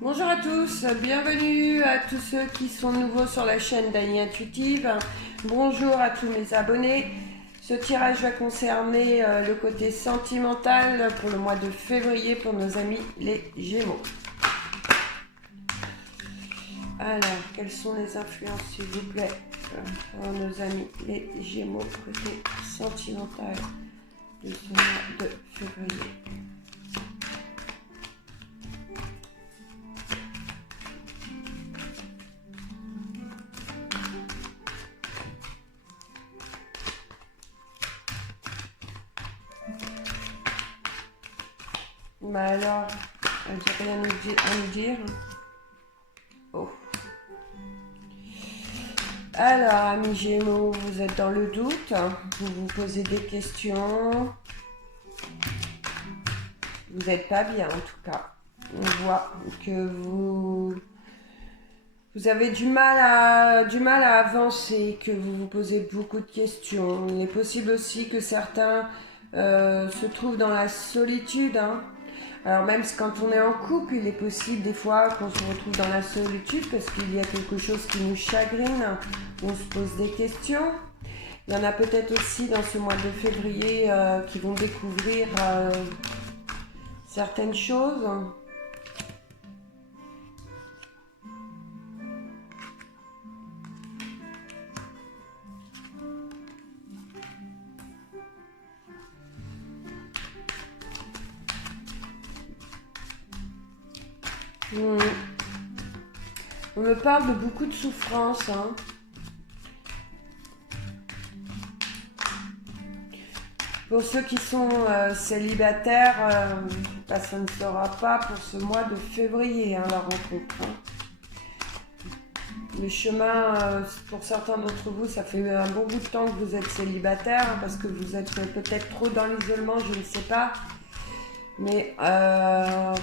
Bonjour à tous, bienvenue à tous ceux qui sont nouveaux sur la chaîne d'Annie Intuitive. Bonjour à tous mes abonnés. Ce tirage va concerner le côté sentimental pour le mois de février pour nos amis les Gémeaux. Alors, quelles sont les influences s'il vous plaît pour nos amis les Gémeaux côté sentimental de ce mois de février? Bah alors, j'ai rien à nous dire. Oh. Alors, amis Gémeaux, vous êtes dans le doute, vous vous posez des questions. Vous n'êtes pas bien en tout cas. On voit que vous avez du mal à avancer, que vous vous posez beaucoup de questions. Il est possible aussi que certains se trouvent dans la solitude. Alors même quand on est en couple, il est possible des fois qu'on se retrouve dans la solitude parce qu'il y a quelque chose qui nous chagrine, on se pose des questions. Il y en a peut-être aussi dans ce mois de février qui vont découvrir certaines choses. On me parle de beaucoup de souffrance. Pour ceux qui sont célibataires, ça ne sera pas pour ce mois de février la rencontre. Le chemin, pour certains d'entre vous, ça fait un bon bout de temps que vous êtes célibataire parce que vous êtes peut-être trop dans l'isolement, je ne sais pas. Mais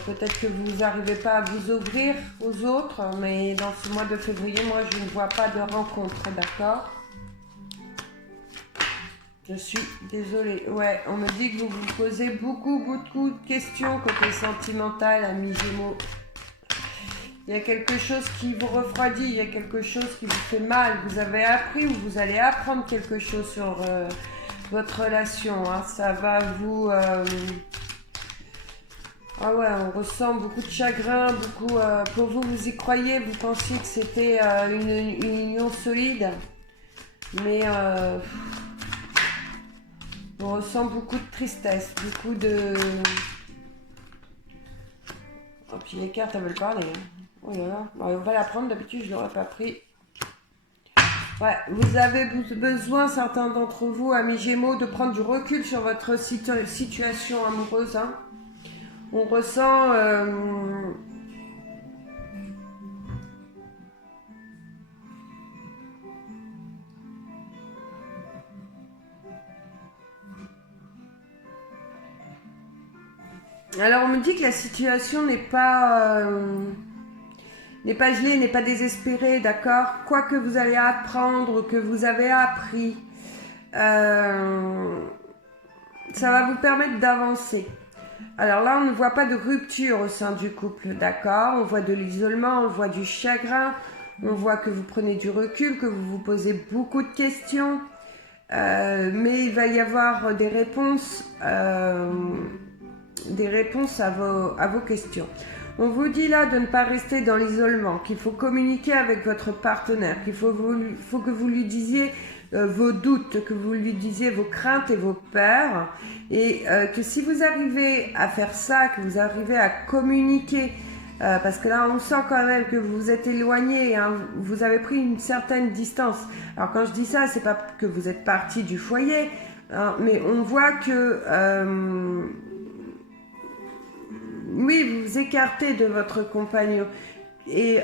peut-être que vous n'arrivez pas à vous ouvrir aux autres, mais dans ce mois de février, moi, je ne vois pas de rencontre, d'accord? Je suis désolée. Ouais, on me dit que vous vous posez beaucoup de questions côté sentimental, amis Gémeaux. Il y a quelque chose qui vous refroidit, il y a quelque chose qui vous fait mal. Vous avez appris ou vous allez apprendre quelque chose sur votre relation. Ça va vous... Ah ouais, on ressent beaucoup de chagrin, beaucoup... pour vous, vous y croyez, vous pensiez que c'était une union solide. Mais on ressent beaucoup de tristesse, beaucoup de... Oh, puis les cartes, elles veulent parler. Oh là là, bon, on va la prendre, d'habitude je ne l'aurais pas pris. Ouais, vous avez besoin, certains d'entre vous, amis Gémeaux, de prendre du recul sur votre situation amoureuse. On ressent... Alors on me dit que la situation n'est pas gelée, n'est pas désespérée, d'accord? Quoi que vous allez apprendre, que vous avez appris, ça va vous permettre d'avancer. Alors là, on ne voit pas de rupture au sein du couple, d'accord? On voit de l'isolement, on voit du chagrin, on voit que vous prenez du recul, que vous vous posez beaucoup de questions, mais il va y avoir des réponses à vos questions. On vous dit là de ne pas rester dans l'isolement, qu'il faut communiquer avec votre partenaire, qu'il faut que vous lui disiez vos doutes, que vous lui disiez vos craintes et vos peurs, et que si vous arrivez à faire ça, que vous arrivez à communiquer, parce que là on sent quand même que vous vous êtes éloigné, vous avez pris une certaine distance. Alors quand je dis ça, c'est pas que vous êtes parti du foyer, mais on voit que oui, vous vous écartez de votre compagnon et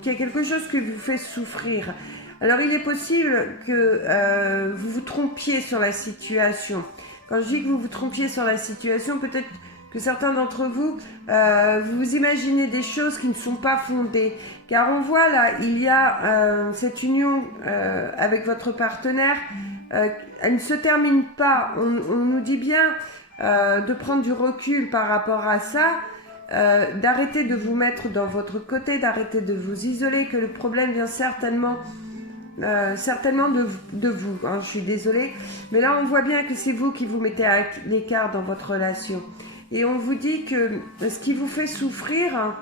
qu'il y a quelque chose qui vous fait souffrir. Alors il est possible que vous vous trompiez sur la situation. Quand je dis que vous vous trompiez sur la situation, peut-être que certains d'entre vous, vous imaginez des choses qui ne sont pas fondées. Car on voit là, il y a cette union avec votre partenaire, elle ne se termine pas. On nous dit bien de prendre du recul par rapport à ça. d'arrêter de vous mettre dans votre côté, d'arrêter de vous isoler, que le problème vient certainement de vous, hein, je suis désolée, mais là on voit bien que c'est vous qui vous mettez à l'écart dans votre relation, et on vous dit que ce qui vous fait souffrir,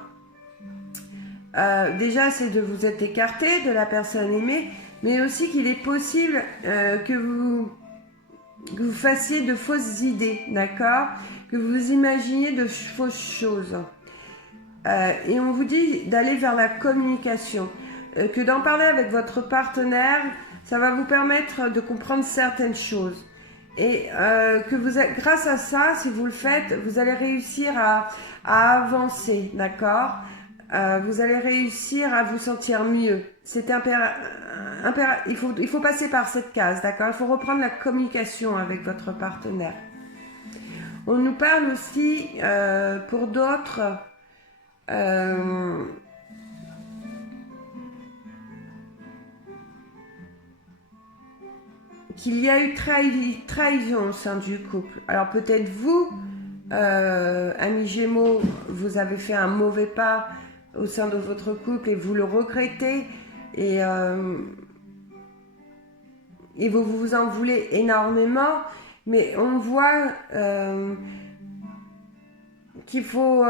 déjà c'est de vous être écarté de la personne aimée, mais aussi qu'il est possible que vous fassiez de fausses idées, d'accord, que vous imaginiez de fausses choses, et on vous dit d'aller vers la communication. Que d'en parler avec votre partenaire, ça va vous permettre de comprendre certaines choses. Et grâce à ça, si vous le faites, vous allez réussir à avancer, d'accord, vous allez réussir à vous sentir mieux. Il faut passer par cette case, d'accord. Il faut reprendre la communication avec votre partenaire. On nous parle aussi, pour d'autres, qu'il y a eu trahison au sein du couple. Alors peut-être vous, amis Gémeaux, vous avez fait un mauvais pas au sein de votre couple et vous le regrettez, et vous vous en voulez énormément, mais on voit qu'il faut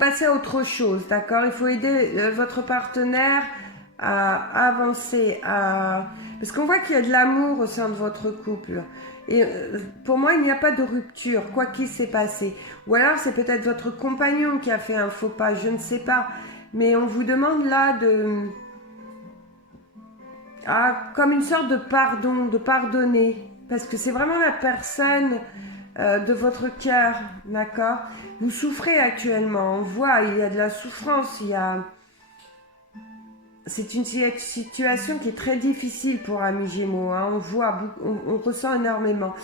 passer à autre chose, d'accord. Il faut aider votre partenaire à avancer, parce qu'on voit qu'il y a de l'amour au sein de votre couple. Et pour moi, il n'y a pas de rupture, quoi qu'il s'est passé. Ou alors, c'est peut-être votre compagnon qui a fait un faux pas, je ne sais pas. Mais on vous demande là comme une sorte de pardon, de pardonner. Parce que c'est vraiment la personne de votre cœur, d'accord. Vous souffrez actuellement, on voit, il y a de la souffrance, c'est une situation qui est très difficile pour Amis Gémeaux, hein. On voit, on ressent énormément.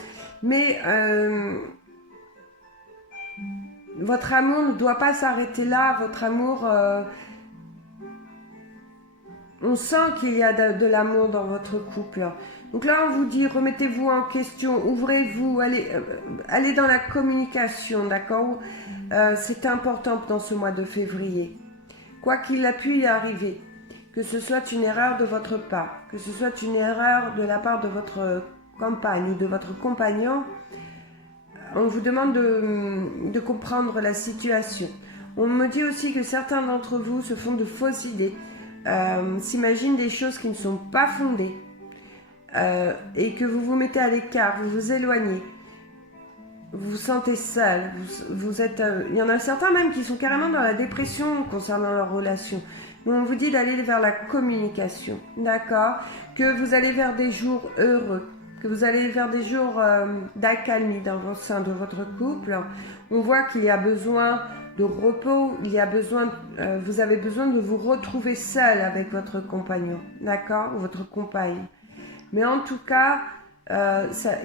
Mais votre amour ne doit pas s'arrêter là. Votre amour, on sent qu'il y a de l'amour dans votre couple. Donc là, on vous dit, remettez-vous en question, ouvrez-vous, allez dans la communication, d'accord. C'est important dans ce mois de février. Quoi qu'il a pu y arriver, que ce soit une erreur de votre part, que ce soit une erreur de la part de votre compagne ou de votre compagnon, on vous demande de comprendre la situation. On me dit aussi que certains d'entre vous se font de fausses idées, s'imaginent des choses qui ne sont pas fondées, et que vous vous mettez à l'écart, vous vous éloignez, vous vous sentez seul, il y en a certains même qui sont carrément dans la dépression concernant leur relation. On vous dit d'aller vers la communication, d'accord, que vous allez vers des jours heureux, que vous allez vers des jours d'accalmie dans le sein de votre couple. On voit qu'il y a besoin de repos, vous avez besoin de vous retrouver seul avec votre compagnon, d'accord, ou votre compagne. Mais en tout cas,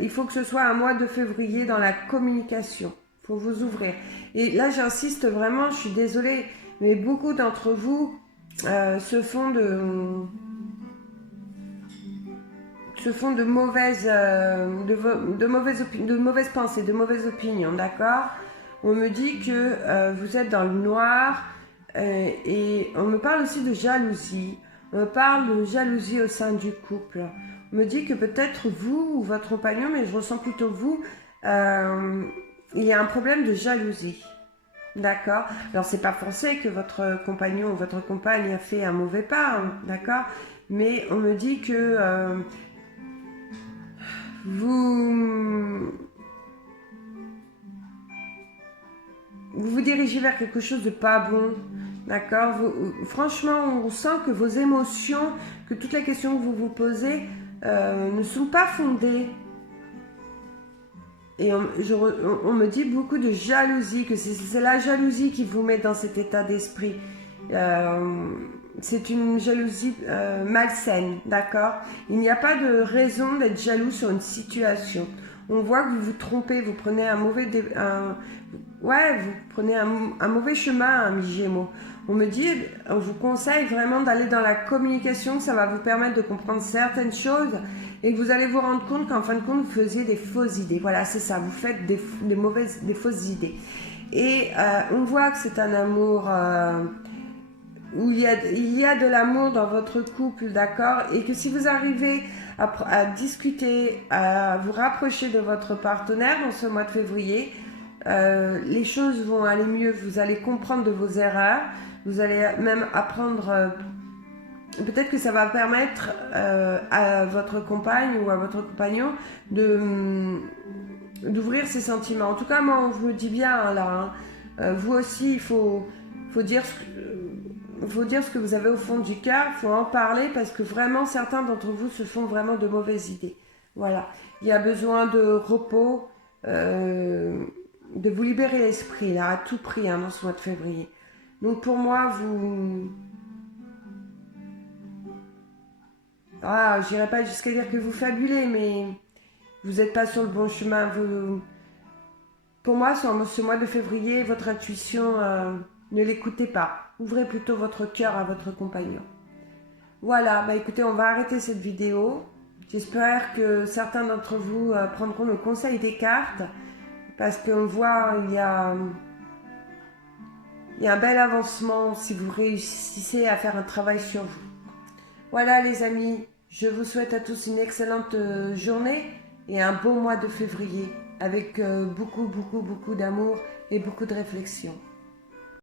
il faut que ce soit un mois de février dans la communication. Il faut vous ouvrir. Et là, j'insiste vraiment, je suis désolée, mais beaucoup d'entre vous se font de mauvaises pensées, de mauvaises opinions, d'accord. On me dit que vous êtes dans le noir, et on me parle aussi de jalousie. On me parle de jalousie au sein du couple. On me dit que peut-être vous ou votre compagnon, mais je ressens plutôt vous, il y a un problème de jalousie. D'accord. Alors c'est pas forcé que votre compagnon ou votre compagne a fait un mauvais pas, hein, d'accord. Mais on me dit que vous vous dirigez vers quelque chose de pas bon, d'accord. Franchement, on sent que vos émotions, que toutes les questions que vous vous posez ne sont pas fondées. Et on me dit beaucoup de jalousie, que c'est la jalousie qui vous met dans cet état d'esprit. C'est une jalousie malsaine, d'accord. Il n'y a pas de raison d'être jaloux sur une situation. On voit que vous vous trompez, vous prenez un mauvais chemin, Amis Gémeaux. On me dit, on vous conseille vraiment d'aller dans la communication, ça va vous permettre de comprendre certaines choses et que vous allez vous rendre compte qu'en fin de compte, vous faisiez des fausses idées. Voilà, c'est ça, vous faites des fausses idées. Et on voit que c'est un amour où il y a de l'amour dans votre couple, d'accord? Et que si vous arrivez à discuter, à vous rapprocher de votre partenaire dans ce mois de février, les choses vont aller mieux, vous allez comprendre de vos erreurs, vous allez même apprendre, peut-être que ça va permettre à votre compagne ou à votre compagnon d'ouvrir ses sentiments. En tout cas, moi, on vous le dit bien là, hein. Vous aussi, il faut dire ce que vous avez au fond du cœur, il faut en parler parce que vraiment, certains d'entre vous se font vraiment de mauvaises idées. Voilà, il y a besoin de repos, de vous libérer l'esprit, là, à tout prix, hein, dans ce mois de février. Donc pour moi, j'irai pas jusqu'à dire que vous fabulez, mais vous n'êtes pas sur le bon chemin. Pour moi, sur ce mois de février, votre intuition, ne l'écoutez pas. Ouvrez plutôt votre cœur à votre compagnon. Voilà, bah écoutez, on va arrêter cette vidéo. J'espère que certains d'entre vous prendront le conseil des cartes. Parce qu'on voit, il y a un bel avancement si vous réussissez à faire un travail sur vous. Voilà les amis, je vous souhaite à tous une excellente journée et un bon mois de février avec beaucoup d'amour et beaucoup de réflexion.